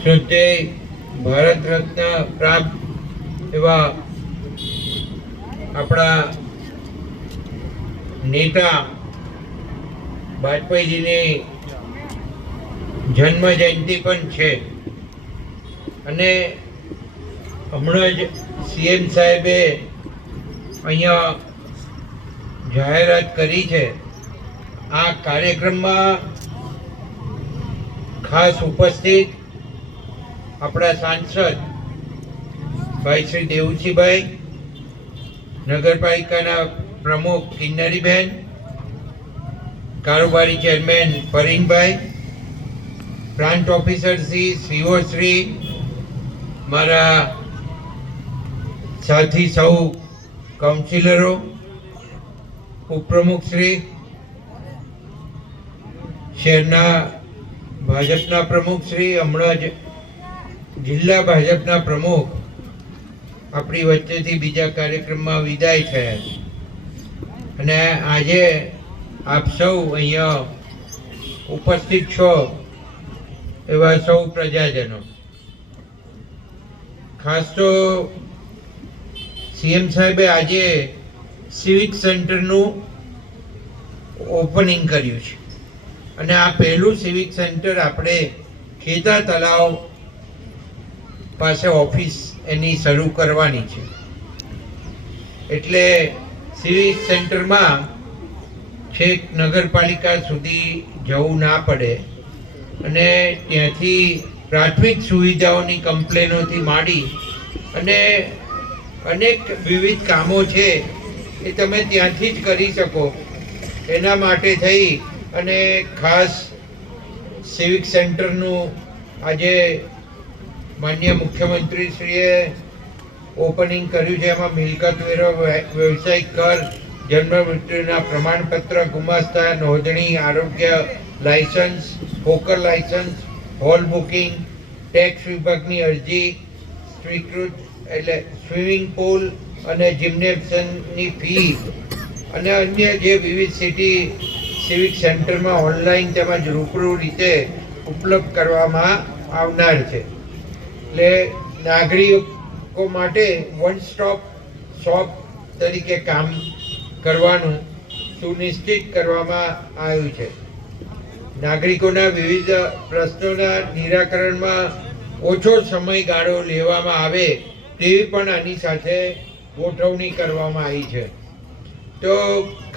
શ્રદ્ધેય ભારત રત્ન પ્રાપ્ત એવા આપણા નેતા વાજપેયીજીની જન્મ જયંતિ પણ છે અને હમણાં જ સીએમ સાહેબે અહીંયા જાહેરાત કરી છે. આ કાર્યક્રમમાં ખાસ ઉપસ્થિત આપણા સાંસદ ભાઈ શ્રી દેવુસિંહભાઈ, નગરપાલિકાના પ્રમુખ કિન્નરીબેન, કારોબારી ચેરમેન ફરીનભાઈ, પ્રાંત ઓફિસર શ્રી સીઓ શ્રી, મારા સાથી સૌ કાઉન્સિલરો, ઉપપ્રમુખ શ્રી, શહેરના ભાજપના પ્રમુખ શ્રી, હમણાં જ જિલ્લા ભાજપના પ્રમુખ આપણી વચ્ચેથી બીજા કાર્યક્રમમાં વિદાય થયા છે અને આજે આપ સૌ અહીંયા ઉપસ્થિત છો એવા સૌ પ્રજાજનો, ખાસ તો સીએમ સાહેબે આજે સિવિક સેન્ટરનું ઓપનિંગ કર્યું છે અને આ પહેલું સિવિક સેન્ટર આપણે ખેતા તલાવ પાસે ઓફિસ એની શરૂ કરવાની છે. એટલે સિવિક સેન્ટરમાં છેક નગરપાલિકા સુધી જવું ના પડે અને ત્યાંથી પ્રાથમિક સુવિધાઓની કમ્પ્લેનોથી માંડી અને અનેક વિવિધ કામો છે એ તમે ત્યાંથી જ કરી શકો. એના માટે થઈ અને ખાસ સિવિક સેન્ટરનું આજે માનનીય મુખ્યમંત્રીશ્રીએ ઓપનિંગ કર્યું છે. એમાં મિલકત વેરો, વ્યવસાયિક કર, જન્મ મૃત્યુના પ્રમાણપત્ર, ગુમાસ્તા નોંધણી, આરોગ્ય license, hawker license, hall booking, tax વિભાગની અરજી સ્વીકૃત, એટલે સ્વિમિંગ પુલ અને જિમ્નેશિયમની ફી અને અન્ય જે વિવિધ સિવિક સેન્ટરમાં ઓનલાઈન તેમજ રૂબરૂ રીતે ઉપલબ્ધ કરવામાં આવનાર છે. એટલે નાગરિકો માટે વન સ્ટોપ શોપ તરીકે કામ કરવાનું સુનિશ્ચિત કરવામાં આવ્યું છે. નાગરિકોના વિવિધ પ્રશ્નોના નિરાકરણમાં ઓછો સમયગાળો લેવામાં આવે તેવી પણ આની સાથે ગોઠવણી કરવામાં આવી છે. તો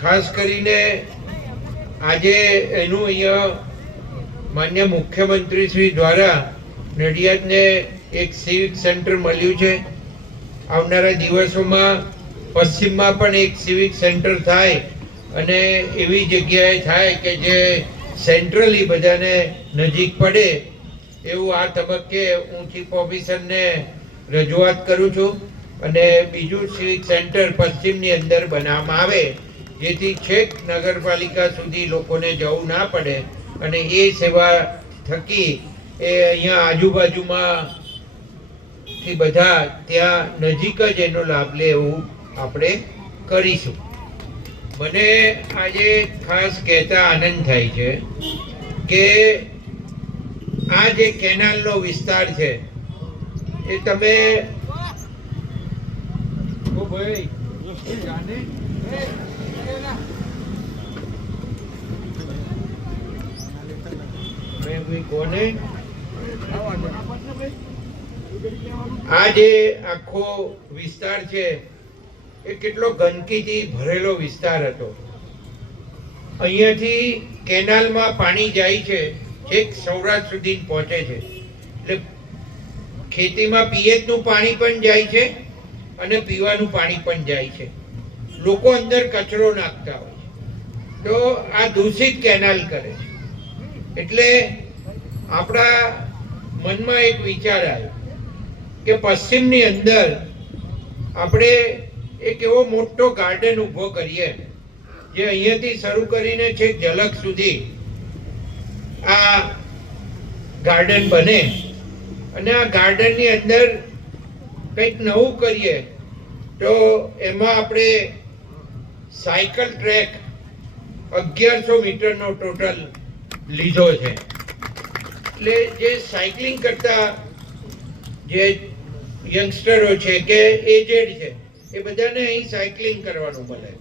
ખાસ કરીને આજે એનું અહીંયા માન્ય મુખ્યમંત્રી શ્રી દ્વારા નડિયાદને એક સિવિક સેન્ટર મળ્યું છે. આવનારા દિવસોમાં પશ્ચિમમાં પણ એક સિવિક સેન્ટર થાય અને એવી જગ્યાએ થાય કે જે સેન્ટ્રલી બધાને નજીક પડે એવું આ તબક્કે હું ચીફ ઓફિસરને રજૂઆત કરું છું. અને બીજું સિવિક સેન્ટર પશ્ચિમની અંદર બનાવવામાં આવે જેથી છેક નગરપાલિકા સુધી લોકોને જવું ના પડે અને એ સેવા થકી એ અહીંયા આજુબાજુમાંથી બધા ત્યાં નજીક જ એનો લાભ લે એવું આપણે કરીશું. મને આજે ખાસ કહેતા આનંદ થાય છે કે આ જે કેનાલનો વિસ્તાર છે એ તમે આ જે આખો વિસ્તાર છે એ કેટલો ગંદકીથી ભરેલો વિસ્તાર હતો. અહીંયાથી કેનાલમાં પાણી જાય છે, છેક સૌરાષ્ટ્ર સુધી પહોંચે છે. એટલે ખેતીમાં પિયતનું પાણી પણ જાય છે અને પીવાનું પાણી પણ જાય છે. લોકો અંદર કચરો નાખતા હોય છે તો આ દૂષિત કેનાલ કરે છે. એટલે આપણા મનમાં એક વિચાર આવ્યો કે પશ્ચિમની અંદર આપણે એક એવો મોટો ગાર્ડન ઊભો કરીએ જે અહીંયાથી શરૂ કરીને છેક ઝલક સુધી આ ગાર્ડન બને અને આ ગાર્ડનની અંદર કંઈક નવું કરીએ તો એમાં આપણે સાયકલ ટ્રેક 1100 મીટરનો ટોટલ લીધો છે. એટલે જે સાયકલિંગ કરતા જે યંગસ્ટરો છે કે એજેડ છે એ બધાને અહીં સાયકલિંગ કરવાનું મળે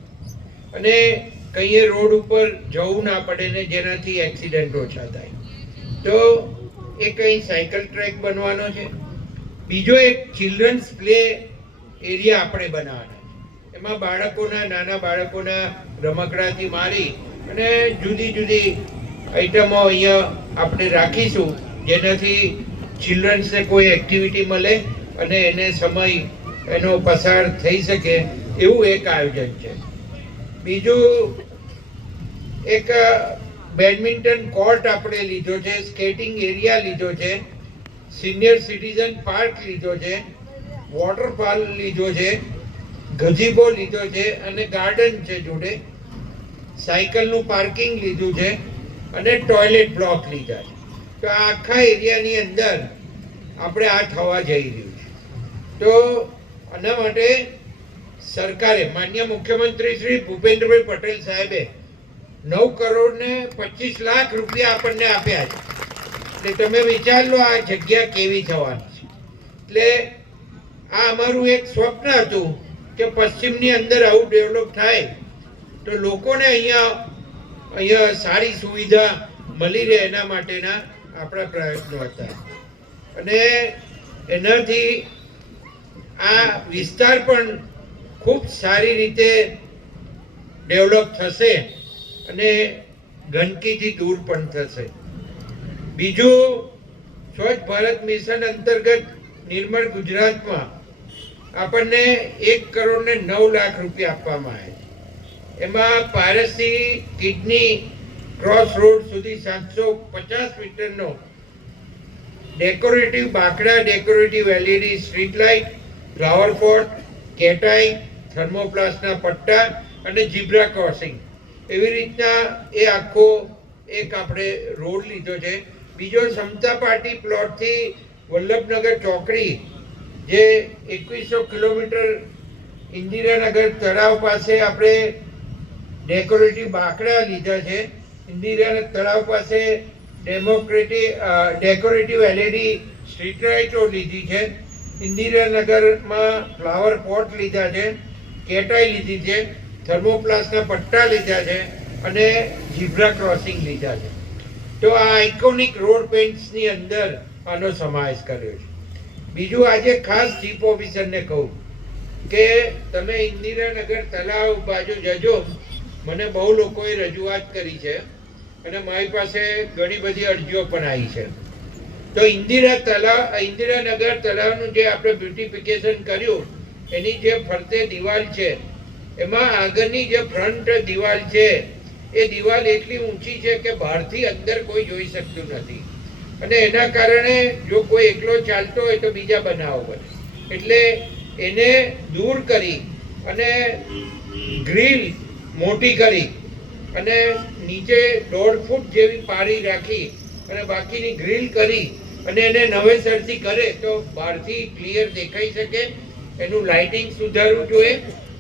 અને કંઈ રોડ ઉપર જવું ના પડે ને જેનાથી એક્સિડન્ટ ઓછા થાય. તો એ કંઈ સાયકલ ટ્રેક બનવાનો છે. બીજો એક ચિલ્ડ્રન્સ પ્લે એરિયા આપણે બનાવવાના છે. એમાં બાળકોના નાના બાળકોના રમકડાથી મારી અને જુદી જુદી આઈટમો અહીંયા આપણે રાખીશું જેનાથી ચિલ્ડ્રન્સને કોઈ એક્ટિવિટી મળે અને એને સમય એનો પસાર થઈ શકે એવું એક આયોજન છે. બીજું એક બેડમિન્ટન કોર્ટ આપણે લીધો છે, સ્કેટિંગ એરિયા લીધો છે, સિનિયર સિટીઝન પાર્ક લીધો છે, વોટરફોલ લીધો છે, ગઝીબો લીધો છે અને ગાર્ડન છે જોડે, સાયકલનું પાર્કિંગ લીધું છે અને ટોયલેટ બ્લોક લીધા છે. તો આ આખા એરિયાની અંદર આપણે આ થવા જઈ રહ્યું છે. તો આના માટે સરકારે માન્ય મુખ્યમંત્રી શ્રી ભૂપેન્દ્રભાઈ પટેલ સાહેબે 9 કરોડ ને 25 લાખ રૂપિયા આપણને આપ્યા છે. એટલે તમે વિચાર લો આ જગ્યા કેવી થવાની છે. એટલે આ અમારું એક સ્વપ્ન હતું કે પશ્ચિમની અંદર આવું ડેવલપ થાય તો લોકોને અહીંયા સારી સુવિધા મળી રહે એના માટેના આપણા પ્રયત્નો હતા અને એનાથી આ વિસ્તાર પણ ખૂબ સારી રીતે ડેવલપ થશે અને ગંદકીથી દૂર પણ થશે. બીજું, સ્વચ્છ ભારત મિશન અંતર્ગત નિર્મળ ગુજરાતમાં આપણને 1 કરોડ ને 9 લાખ રૂપિયા આપવામાં આવે. એમાં પારસી કિડની ક્રોસ રોડ સુધી 750 મીટરનો ડેકોરેટિવ બાકડા, decorative LED street light, flower pot, કેટાઈ, થર્મોપ્લાસ્ટના પટ્ટા અને ઝીબ્રા ક્રોસિંગ એવી રીતના એ આખો એક આપણે રોડ લીધો છે. બીજો, સમતા પાર્ટી પ્લોટથી વલ્લભનગર ચોકડી જે 2100 કિલોમીટર ઇન્દિરાનગર તળાવ પાસે આપણે ડેકોરેટિવ બાકડા લીધા છે. ઇન્દિરાનગર તળાવ પાસે ડેકોરેટિવ એલઈડી સ્ટ્રીટ લાઇટો લીધી છે. ઇન્દિરાનગરમાં ફ્લાવર પોટ લીધા છે, કેટાઈ લીધી છે, થર્મોપ્લાસ્ટના પટ્ટા લીધા છે અને ઝીબ્રા ક્રોસિંગ લીધા છે. તો આ આઇકોનિક રોડ પેઇન્ટ્સની અંદર આનો સમાવેશ કર્યો છે. બીજું, આજે ખાસ ચીફ ઓફિસરને કહું કે તમે ઇન્દિરાનગર તળાવ બાજુ જજો. મને બહુ લોકોએ રજૂઆત કરી છે અને મારી પાસે ઘણી બધી અરજીઓ પણ આવી છે. તો ઇન્દિરાનગર તળાવનું જે આપણે બ્યુટિફિકેશન કર્યું એની જે ફરતે દિવાલ છે એમાં આગળની જે ફ્રન્ટ દિવાલ છે એ દિવાલ એટલી ઊંચી છે કે બહારથી અંદર કોઈ જોઈ શકતું નથી અને એના કારણે જો કોઈ એકલો ચાલતો હોય તો બીજા બનાવો બને. એટલે એને દૂર કરી અને ગ્રીલ મોટી કરી અને નીચે 1.5 ફૂટ જેવી પાળી રાખી અને બાકીની ગ્રીલ કરી અને એને નવેસરથી કરે તો બહારથી ક્લિયર દેખાઈ શકે. એનું લાઇટિંગ સુધારવું જોઈએ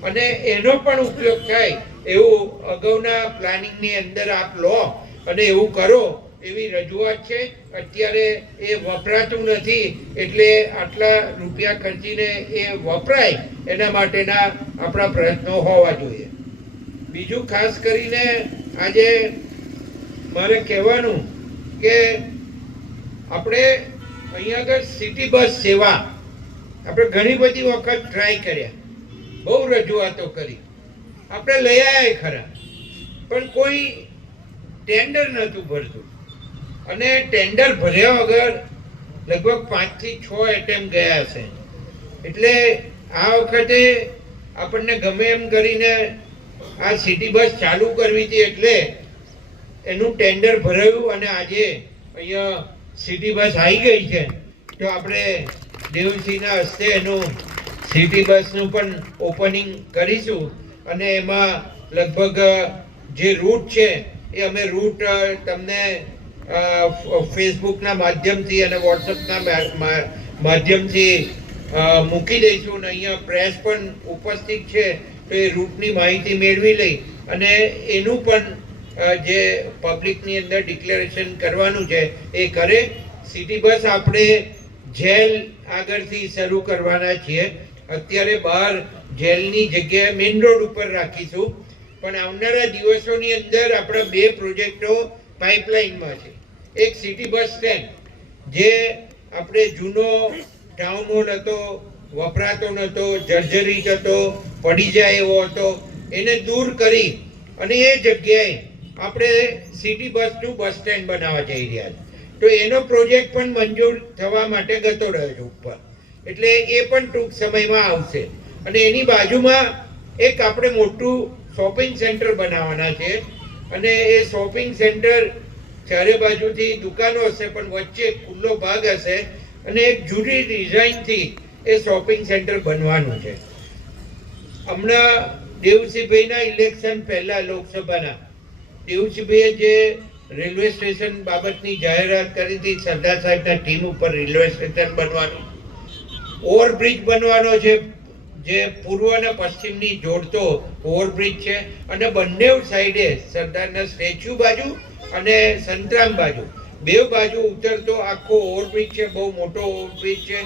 અને એનો પણ ઉપયોગ થાય એવું અગાઉના પ્લાનિંગની અંદર આપ લો અને એવું કરો એવી રજૂઆત છે. અત્યારે એ વપરાતું નથી એટલે આટલા રૂપિયા ખર્ચીને એ વપરાય એના માટેના આપણા પ્રયત્નો હોવા જોઈએ. બીજું, ખાસ કરીને આજે મારે કહેવાનું કે આપણે અહીંયા આગળ સિટી બસ સેવા આપણે ઘણી બધી વખત ટ્રાય કર્યા, બહુ રજૂઆતો કરી, આપણે લઈ આવ્યા ખરા પણ કોઈ ટેન્ડર નહોતું ભરતું અને ટેન્ડર ભર્યા વગર લગભગ 5 થી 6 એટેમ્પ ગયા છે. એટલે આ વખતે આપણને ગમે એમ કરીને આ સિટી બસ ચાલુ કરવી હતી એટલે એનું ટેન્ડર ભરાયું અને આજે અહીંયા સિટી બસ આવી ગઈ છે. તો આપણે દેવસિંહના હસ્તે એનું સિટી બસનું પણ ઓપનિંગ કરીશું અને એમાં લગભગ જે રૂટ છે એ અમે રૂટ તમને ફેસબુકના માધ્યમથી અને વોટ્સઅપના માધ્યમથી મૂકી દઈશું અને અહીંયા પ્રેસ પણ ઉપસ્થિત છે તો એ રૂટની માહિતી મેળવી લઈ અને એનું પણ જે પબ્લિકની અંદર ડિક્લેરેશન કરવાનું છે એ કરે સિટી બસ આપણે જેલ આગળથી શરૂ કરવાના છીએ. અત્યારે બહાર જેલની જગ્યાએ મેઇન રોડ ઉપર રાખીશું, પણ આવનારા દિવસોની અંદર આપણા 2 પ્રોજેક્ટો પાઇપલાઇનમાં છે. એક સિટી બસ સ્ટેન્ડ, જે આપણે જૂનો ટાઉન હોલ હતો, વપરાતો નહોતો, જર્જરિત હતો, પડી જાય એવો હતો, એને દૂર કરી અને એ જગ્યાએ આપણે સિટી બસનું બસ સ્ટેન્ડ બનાવવા જઈ રહ્યા છીએ. તો એનો પ્રોજેક્ટ પણ મંજૂર થવા માટે ગતો રહ્યો છે ઉપર, એટલે એ પણ ટૂંક સમયમાં આવશે. અને એની બાજુમાં એક આપણે મોટું શોપિંગ સેન્ટર બનાવવાના છે, અને એ શોપિંગ સેન્ટર ચારે બાજુથી દુકાનો હશે, પણ વચ્ચે ખુલ્લો ભાગ હશે, અને એક જુદી ડિઝાઇનથી એ શોપિંગ સેન્ટર બનવાનું છે. હમણાં દેવસિંહભાઈના ઇલેક્શન પહેલા લોકસભાના દેવસિંહભાઈએ જે રેલવે સ્ટેશન બાબતની જાહેરાત કરી હતી, સરદાર સાહેબના ટીમ ઉપર રેલવે સ્ટેશન બનવાનું, ઓવરબ્રિજ બનવાનો છે, જે પૂર્વ અને પશ્ચિમની જોડતો ઓવરબ્રિજ છે, અને બંને સાઈડે સરદારના સ્ટેચ્યુ બાજુ અને સંતરામ બાજુ, 2 બાજુ ઉતરતો આખો ઓવરબ્રિજ છે. બહુ મોટો ઓવરબ્રિજ છે,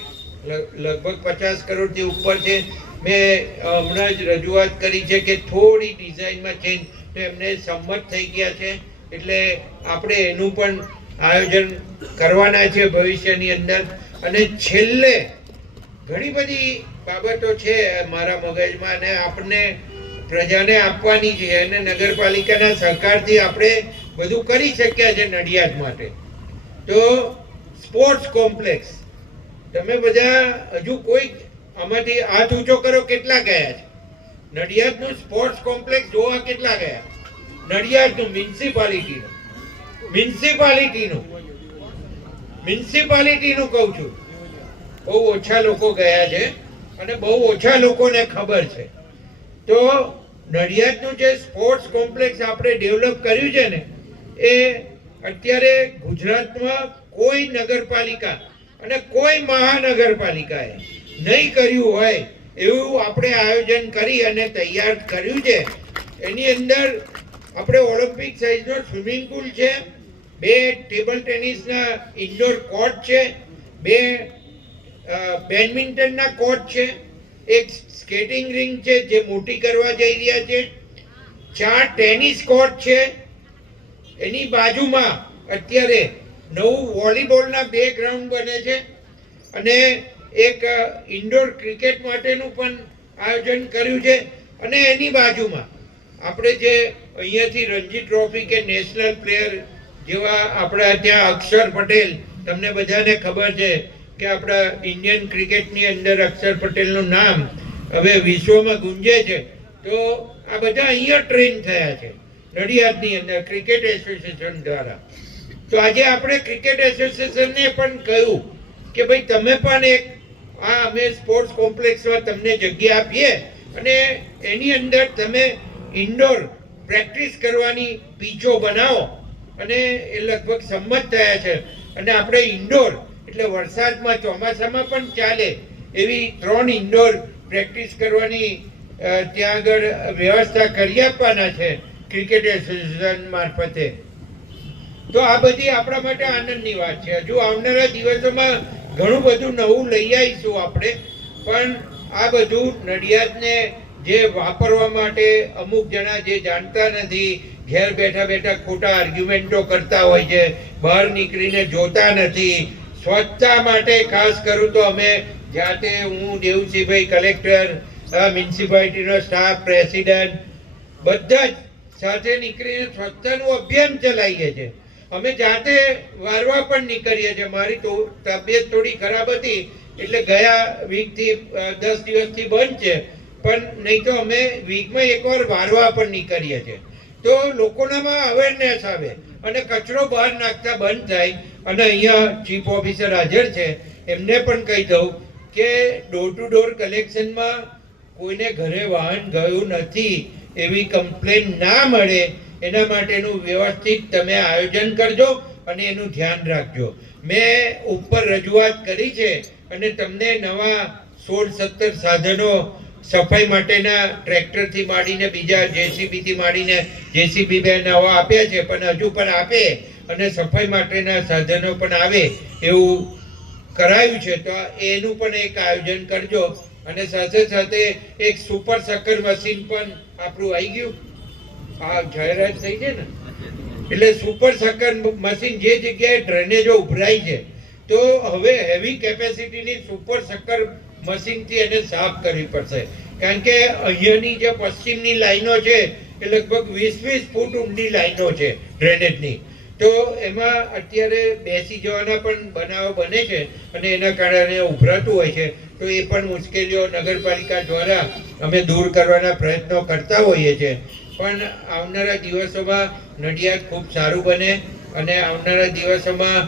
લગભગ 50 કરોડથી ઉપર છે. મેં હમણાં જ રજૂઆત કરી છે કે થોડી ડિઝાઇનમાં ચેન્જ, તો એમને સંમત થઈ ગયા છે. એટલે આપણે એનું પણ આયોજન કરવાના છે ભવિષ્યની અંદર. અને છેલ્લે ઘણી બધી બાબતો છે મારા મગજમાં, અને આપણને પ્રજાને આપવાની છે, અને નગરપાલિકાના સહકારથી આપણે બધું કરી શક્યા છે નડિયાદ માટે. તો સ્પોર્ટ્સ કોમ્પ્લેક્સ, તમે બધા હજુ કોઈ આમાંથી હાથ ઊંચો કરો, કેટલા ગયા છે નડિયાદનું સ્પોર્ટ્સ કોમ્પ્લેક્સ જોવા? કેટલા ગયા નડિયાદનું? મ્યુનિસિપાલિટીનું કહું છું, બહુ ઓછા લોકો ગયા છે, અને બહુ ઓછા લોકોને ખબર છે. તો નડિયાદનું જે સ્પોર્ટ્સ કોમ્પ્લેક્સ આપણે ડેવલપ કર્યું છે ને, એ અત્યારે ગુજરાતમાં કોઈ નગરપાલિકા અને કોઈ મહાનગરપાલિકાએ નહીં કર્યું હોય એવું આપણે આયોજન કરી અને તૈયાર કર્યું છે. એની અંદર આપણે ઓલિમ્પિક સાઇઝનો સ્વિમિંગ પુલ છે, 2 ટેબલ ટેનિસના ઇન્ડોર કોર્ટ છે, 2 બેડમિન્ટનના કોર્ટ છે, 1 સ્કેટિંગ રિંગ છે જે મોટી કરવા જઈ રહ્યા છે, 4 ટેનિસ કોર્ટ છે. એની બાજુમાં અત્યારે નવું વોલીબોલના 2 ગ્રાઉન્ડ બને છે, અને એક ઇન્ડોર ક્રિકેટ માટેનું પણ આયોજન કર્યું છે. અને એની બાજુમાં આપણે જે અહીંયાથી રણજી ટ્રોફી કે નેશનલ પ્લેયર જેવા આપણા ત્યાં અક્ષર પટેલ, તમને બધાને ખબર છે કે આપણા ઇન્ડિયન ક્રિકેટની અંદર અક્ષર પટેલનું નામ હવે વિશ્વમાં ગુંજે છે. તો આ બધા અહીંયા ટ્રેન થયા છે નડિયાદની અંદર ક્રિકેટ એસોસિએશન દ્વારા. તો આજે આપણે ક્રિકેટ એસોસિએશનને પણ કહ્યું કે ભાઈ તમે પણ એક અમે સ્પોર્ટ્સ કોમ્પ્લેક્સમાં તમને જગ્યા આપીએ, અને એની અંદર તમે ઇન્ડોર પ્રેક્ટિસ કરવાની પીચો બનાવો. અને એ લગભગ સંમત થયા છે. અને આપણે ઇન્ડોર એટલે વરસાદમાં ચોમાસામાં પણ ચાલે એવી 3 ઇન્ડોર પ્રેક્ટિસ કરવાની ત્યાં આગળ વ્યવસ્થા કરી આપવાના છે ક્રિકેટ એસોસિએશન મારફતે. તો આ બધી આપણા માટે આનંદની વાત છે. હજુ આવનારા દિવસોમાં ઘણું બધું નવું લઈ આવીશું આપણે, પણ આ બધું નડિયાદને જે વાપરવા માટે અમુક જણા જે જાણતા નથી, ઘેર બેઠા બેઠા ખોટા આર્ગ્યુમેન્ટો કરતા હોય છે, બહાર નીકળીને જોતા નથી. સ્વચ્છતા માટે ખાસ કરું તો અમે જાતે, હું, દેવસિંહભાઈ કલેક્ટર, મ્યુનિસિપાલિટીનો સ્ટાફ, પ્રેસિડેન્ટ, બધા જ સાથે નીકળીને સ્વચ્છતાનું અભિયાન ચલાવીએ છીએ. અમે જાતે વારવા પણ નીકળીએ છીએ. મારી તો તબિયત થોડી ખરાબ હતી એટલે ગયા વીકથી 10 દિવસથી બંધ છે, પણ નહીં તો અમે વીકમાં એકવાર વારવા પણ નીકળીએ છીએ. તો લોકોનામાં અવેરનેસ આવે અને કચરો બહાર નાખતા બંધ થાય. અને અહીંયા ચીફ ઓફિસર હાજર છે, એમને પણ કહી દઉં કે ડોર ટુ ડોર કલેક્શનમાં કોઈને ઘરે વાહન ગયું નથી એવી કમ્પ્લેન ના મળે એના માટેનું વ્યવસ્થિત તમે આયોજન કરજો અને એનું ધ્યાન રાખજો. મેં ઉપર રજૂઆત કરી છે, અને તમને નવા 16-17 સાધનો સફાઈ માટેના ટ્રેક્ટરથી માંડીને બીજા જેસીબીથી માંડીને જેસીબી 2 નવા આપ્યા છે, પણ હજુ પણ આપે અને સફાઈ માટેના સાધનો પણ આવે એવું કરાયું છે. તો એનું પણ એક આયોજન કરજો. અને સાથે સાથે એક સુપર શક્કર મશીન પણ આપણું આવી ગયું, આ જાહેરાત થઈ છે ને, એટલે સુપર શક્કર મશીન જે જગ્યાએ ડ્રેનેજો ઉભરાય છે તો હવે હેવી કેપેસિટીની સુપર શક્કર મશીનથી એને સાફ કરવી પડશે. કારણ કે અહીંયાની જે પશ્ચિમની લાઈનો છે એ લગભગ 20-20 ફૂટ ઊંડી લાઈનો છે ડ્રેનેજની. તો એમાં અત્યારે બેસી જવાના પણ બનાવો બને છે અને એના કારણે ઉભરાતું હોય છે. તો એ પણ મુશ્કેલીઓ નગરપાલિકા દ્વારા અમે દૂર કરવાના પ્રયત્નો કરતા હોઈએ છીએ. પણ આવનારા દિવસોમાં નડિયાદ ખૂબ સારું બને અને આવનારા દિવસોમાં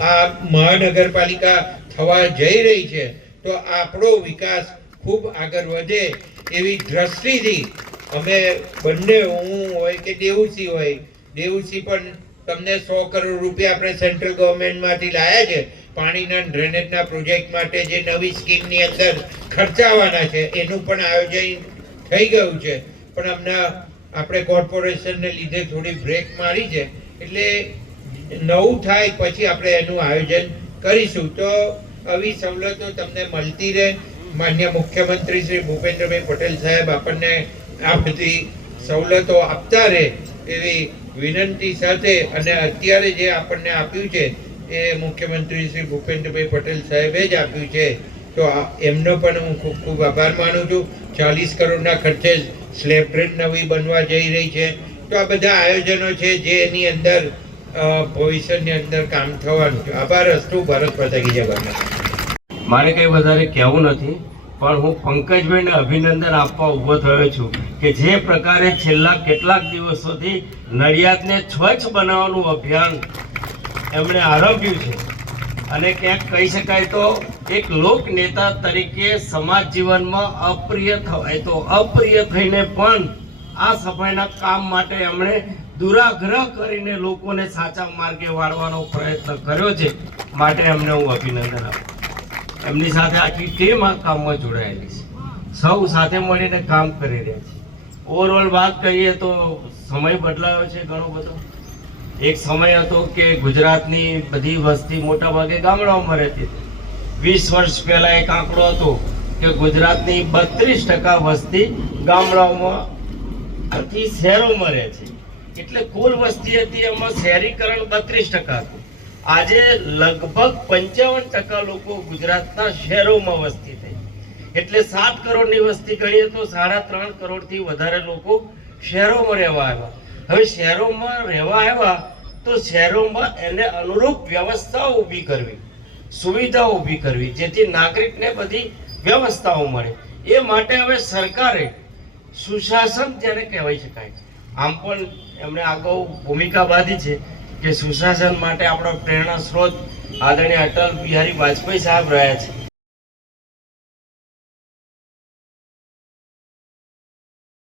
આ મહાનગરપાલિકા થવા જઈ રહી છે તો આપણો વિકાસ ખૂબ આગળ વધે એવી દ્રષ્ટિથી અમે બંને, હું હોય કે દેવુસિંહ હોય, દેવુસિંહ પણ તમને 100 કરોડ રૂપિયા આપણે સેન્ટ્રલ ગવર્મેન્ટમાંથી લાયા છે પાણીના ડ્રેનેજના પ્રોજેક્ટ માટે, જે નવી સ્કીમની અંદર ખર્ચાવાના છે એનું પણ આયોજન થઈ ગયું છે. પણ હમણાં આપણે કોર્પોરેશનને લીધે થોડી બ્રેક મારી છે, એટલે નવું થાય પછી આપણે એનું આયોજન કરીશું. તો આવી સવલતો તમને મળતી રહે. માન્ય મુખ્યમંત્રી શ્રી ભૂપેન્દ્રભાઈ પટેલ સાહેબ આપણને આ બધી સવલતો આપતા રહે એવી વિનંતી સાથે, અને અત્યારે જે આપણને આપ્યું છે એ મુખ્યમંત્રી શ્રી ભૂપેન્દ્રભાઈ પટેલ સાહેબે જ આપ્યું છે. તો એમનો પણ હું ખૂબ ખૂબ આભાર માનું છું. 40 કરોડના ખર્ચે સ્લેબ ટ્રેન નવી બનવા જઈ રહી છે. તો આ બધા આયોજનો છે જે એની અંદર ભવિષ્યની અંદર કામ થવાનું છે. આભાર અસ્તુ. ભારત માતા કી જય. મારે કંઈ વધારે કહેવું નથી, પણ હું પંકજભાઈને અભિનંદન આપવા ઊભો થયો છું કે જે પ્રકારે છેલ્લા કેટલાક દિવસોથી નડિયાદને સ્વચ્છ બનાવવાનું અભિયાન એમણે આરંભ્યું છે. અને ક્યાંક કહી શકાય તો એક લોક નેતા તરીકે સમાજ જીવનમાં અપ્રિય થવાય તો અપ્રિય થઈને પણ આ સફાઈના કામ માટે એમણે દુરાગ્રહ કરીને લોકોને સાચા માર્ગે વાળવાનો પ્રયત્ન કર્યો છે. માટે એમને હું અભિનંદન આપું. એમની સાથે આખી ટીમ આ કામમાં જોડાયેલી છે. સૌ સાથે મળીને કામ કરી રહ્યા છે. ઓવરઓલ વાત કરીએ તો સમય બદલાયો છે ઘણો બધો. એક સમય હતો કે ગુજરાતની બધી વસ્તી મોટા ભાગે ગામડાઓમાં રહેતી હતી. 20 વર્ષ પહેલા એક આંકડો હતો કે ગુજરાતની 32% વસ્તી ગામડાઓમાં શહેરોમાં રહે છે. એટલે કુલ વસ્તી હતી એમાં શહેરીકરણ 32% હતું. આજે લગભગ 55% લોકો ગુજરાતના શહેરોમાં વસ્તી થઈ. એટલે 7 કરોડની વસ્તી ગણીએ તો 3.5 કરોડથી વધારે લોકો શહેરોમાં રહેવા આવ્યા. હવે શહેરોમાં રહેવા આવ્યા તો શહેરોમાં એને અનુરૂપ વ્યવસ્થાઓ ઊભી કરવી, સુવિધાઓ ઊભી કરવી, જેથી નાગરિકને બધી વ્યવસ્થાઓ મળે. એ માટે હવે સરકારે સુશાસન જેને કહેવાય શકાય, આમ પણ એમણે અગાઉ ભૂમિકા બાંધી છે કે સુશાસન માટે આપણો પ્રેરણા સ્ત્રોત આદરણીય અટલ બિહારી વાજપેયી સાહેબ રહ્યા છે.